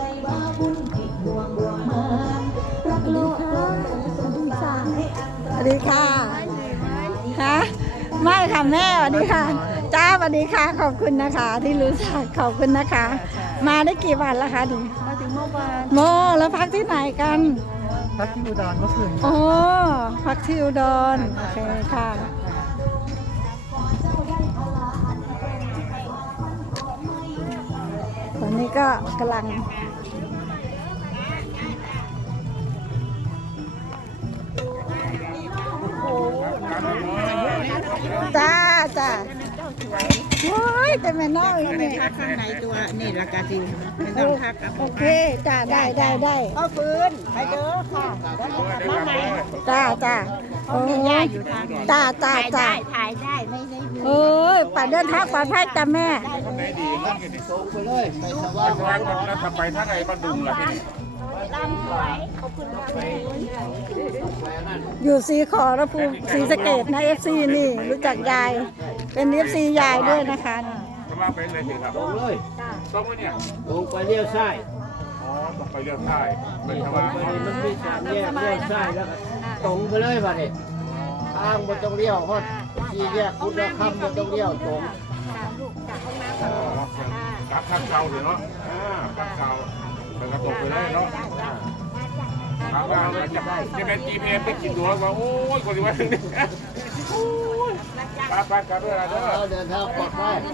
ใจว่าบุญจิตดวงดวงมารักโลกโลกสงสารให้อันสวัสดีค่ะฮะไม่ค่ะแม่สวัสดีค่ะ จ้าสวัสดีค่ะ ขอบคุณนะคะ ที่รู้จักขอบคุณนะคะ มาได้กี่วันแล้วคะดิมาถึงเมื่อวานโมแล้วพักที่ไหนกัน พักที่อุดรเมื่อคืนโอ้พักที่อุดรโอเคค่ะตอนนี้ก็กำลัง ยแต่แม่น้อยนี่พักข้างในตัวนี่ละกาจีไม่ต้องพักกับโอเคจ้าได้ได้ได้ก็ฟื้นไปเด้อค่ะแล้วก็กลับมาใหม่จ้าจ้าโอ้ยจ้าจ้าจ้าถ่ายได้ไม่ได้เอ้ยป่าเดินทางปลอดภัยจ้าแม่ทางมันแล้วทำไปทางไหนบ้านดุงล่ะที่นี่อยู่สีขอระภูสีสะเกตนะเอฟซีนี่รู้จักยาย เป็นเอฟซียายด้วยนะคะ นี่จะมาเป็นเลยสิครับลงเลยต้องไหมเนี่ยลงไปเลี้ยวซ้ายอ๋อต้องไปเลี้ยวซ้ายเป็นทางไปนี่มันมีสามแยกเลี้ยวซ้ายแล้วก็ตรงไปเลยบัดนี้ทางบนต้องเลี้ยวเพราะสี่แยกคุณคำบนต้องเลี้ยวตรงกลับทางเก่าเลยเนาะอ่าทางเก่าแล้วก็ตกไปเลยเนาะทางว่าจะจะเป็น GPS ไปกินตัวว่าโอ้ยคนที่ว่า เนี่ยโอ้ยไปไปกันด้วยนะเด้อแล้วเดินทางปลอดภัยเดิ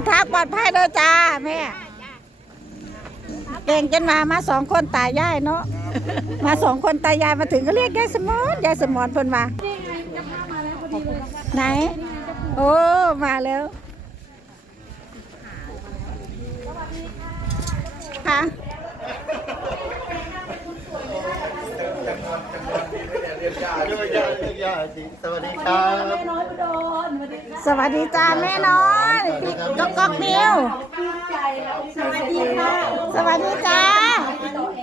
นทางปลอดภัยเด้อจ้าแม่เก่งจนมามาสองคนตายายเนาะมาสองคนตายายมาถึงก็เรียกยายสมอนยายสมอนเพิ่นมาไหน โอ้มาแล้วค่ะ สวัสดีครับสวัสดีจ้าแม่น้อยก๊อกก๊อกมิวสวัสดีค่ะสวัสดีจ้า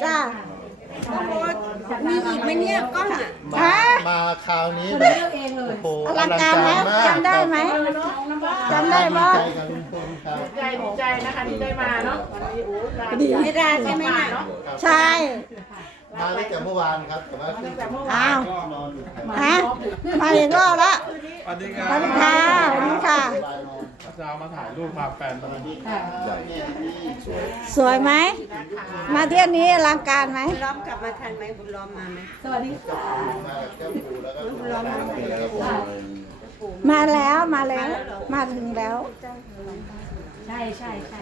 จ้ามีอีกไหมเนี่ยกล้องอะฮะมาคราวนี้แบบโอ้โหอลังการไหมจำได้ไหมจำได้บ่ใจกับลุงพลครับไม่ได้ใช่ไหมน่ะใช่ มาตั้งแต่เมื่อวานครับแต่ว่าขึ้นอ้าวนอนอยู่ครับฮะมาอีกรอบละสวัสดีคสรัวัสดีค่ะสวัสดีค่ะบายนอนจะเอามาถ่ายรูปพาแฟนมาเนี่ยที่สวยสวยไหม มาเที่ยวนี้อลังการไหมล้อมกลับมาทันไหมบุญล้อมมาไหมมากับเจ้าปู่แล้วก็ปู่แล้วก็ปู่มาแล้วมาแล้ว มาถึงแล้ว ใช่ใช่ใช่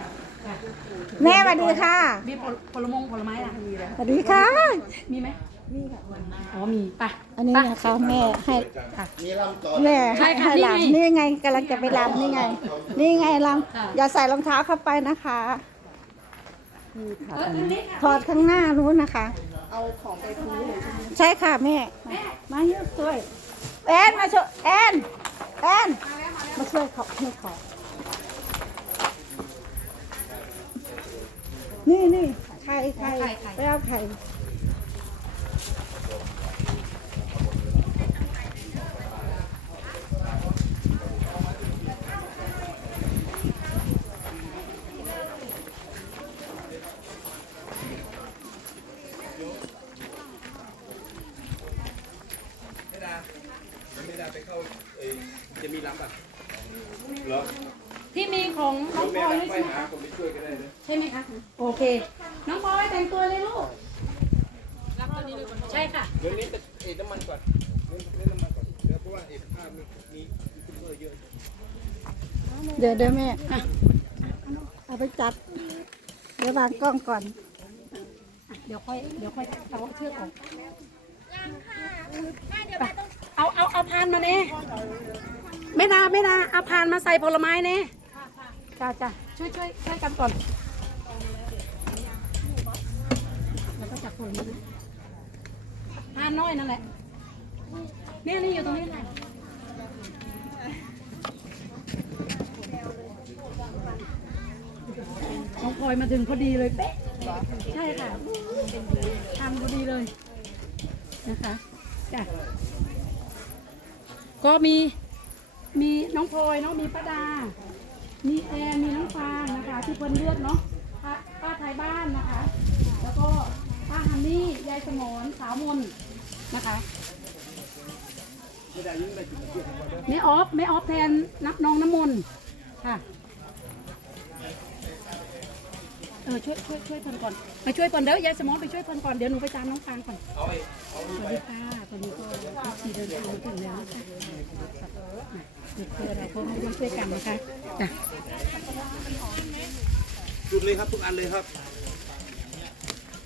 แม่สวัสดีค่ะมีผลผลมงผลไม้ล่ะมีแล้วสวัสดีค่ะ มีไหมมีค่ะอ๋อมีไปอันนี้นะคะแม่ให้นี่ลำต่อแม่ให้ใช่ค่ะให้ลำนี่นี่ไงไงกำลังจะไปลำนี่ไง นี่ไงลค่ะำอย่าใส่รองเท้าเข้าไปนะคะเอออันนี้ค่ะถอดข้างหน้ารู้นะคะ เอาของไปคืนใช่ค่ะแม่ มาเยอะช่วยแอนมาช่วยแอนแอนมาช่วยเขาให้เขา นี่นี่ไข่ไข่ไปเอาไข่ที่มีของน้องพลอยด้วยใช่ไหมคะใช่ไหมคะโอ เค น้องพลอยแต่งตัวเลยลูกรับตัวนี้เลยใช่ค่ะ เดี๋ยวนี้จะเอ็ดน้ำมันก่อนเล่นน้ำมันก่อนเดี๋ยวเพราะว่าเอ็ดภาพมีมียูทูบเบอร์เยอะ เดี๋ยวเดี๋ยวแม่อะเอาไปจัด เดี๋ยววางกล้องก่อนเดี๋ยวค่อย เดี๋ยวค่อยเอาเชือกออกไปเอาเอาเอาพานมาเน่ไม่นาไม่นาเอาพานมาใส่ผลไม้เน่จ้าจ้าช่วยช่วยช่วยกันก่อน แล้านน้อยนั่นแหละ เนี่ยนี่อยู่ตรงนี้แหละน้องพลอยมาถึงพอดีเลยเป๊ะ ใช่ค่ะทำพอดีเลยนะคะจ้ะก็มีมีน้องพลอยเนาะมีป้าดา มีแอนมีน้องฟางนะคะ ที่เพิ่นเลือกเนาะป้าไทยบ้านนะคะ แล้วก็ ป้าฮันนี่ ยายสมรสาวมนนะคะแม่ออฟแม่ออฟแทนนับน้องน้ำมนต์ค่ะ เออช่วยช่วยช่วยเพิ่นก่อนไปช่วยเพิ่นเด้อยายสมอนไปช่วยเพิ่นก่อนเดี๋ยวหนูไปตามน้องฟางก่อนสวัสดีค่ะตอนนี้ก็สี่เดินทางมาถึงแล้วนะคะเดี๋ยวเพื่อเราก็มาช่วยกันนะคะจ้ะจุดเลยครับทุกอันเลยครับ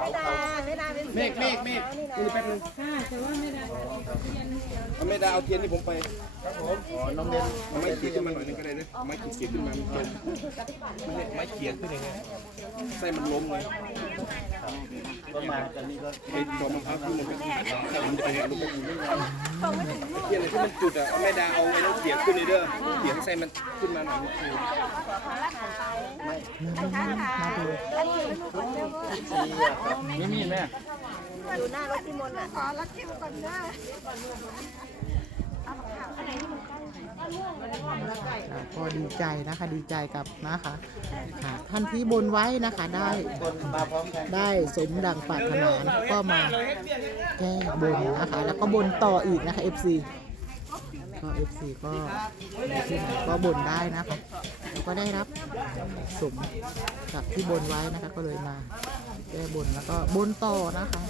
ไม่ได้เอาไม่ ได้เอาเทียนที่ผมไปครับผมอ๋อน้องเด่นเอาไม้ขีดขึ้นมาหน่อยนึงก็ได้นะเอาไม้ขีดขีดขึ้นมามันตรงไม่ใช่ไม้เขียนขึ้นยังไงไส้มันล้มไงก็มาตอนนี้ก็ไอ้ตัวมะพร้าวที่มันเป็นไส้มันจะไปเห็นลูกไปอยู่ไม่งานเทียนอะไรที่มันจุดอะเอาไม่ได้เอาไอ้น้องเขียนขึ้นเลยเด้อเขียนไส้มันขึ้นมาหน่อยมันคือไม่มีแม่ ดูหน้ารัก็ดีใจนะคะดีใจกับนะคะค่ะท่านที่บนไว้นะคะได้ได้สมดังปรารถนานะคะก็มาแก้บนนะคะ แล้วก็บนต่ออีกนะคะ FC ก็ FC ก็ที่ไหนก็บนได้นะคะแล้วก็ได้รับสมกับที่บนไว้นะคะ ก็เลยมาแก้บนแล้วก็บนต่อนะคะ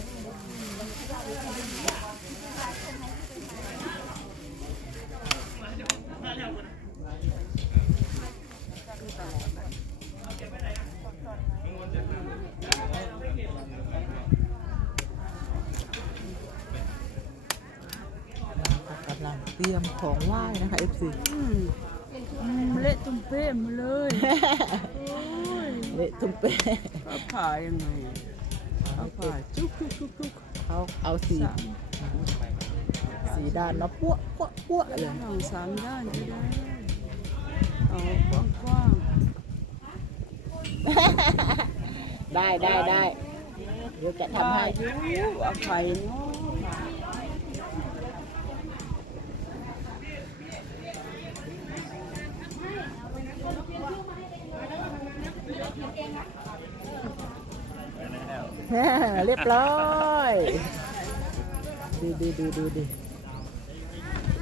กำลังเตรียมของไหว้นะคะ FC เละตุ้มเป้มเลยเละตุ้มเป้ผ่ายังไงเอาผ่าจุกจุกจุกจุก เขาเอาสีสีด้านเนาะปั้วปั้วปั้วเลยทางสามด้านก็ได้เอากว้างกว้างได้ได้ได้เดี๋ยวจะทำให้เอาไข่เนาะเรียบร้อย ดูดูดูดูดู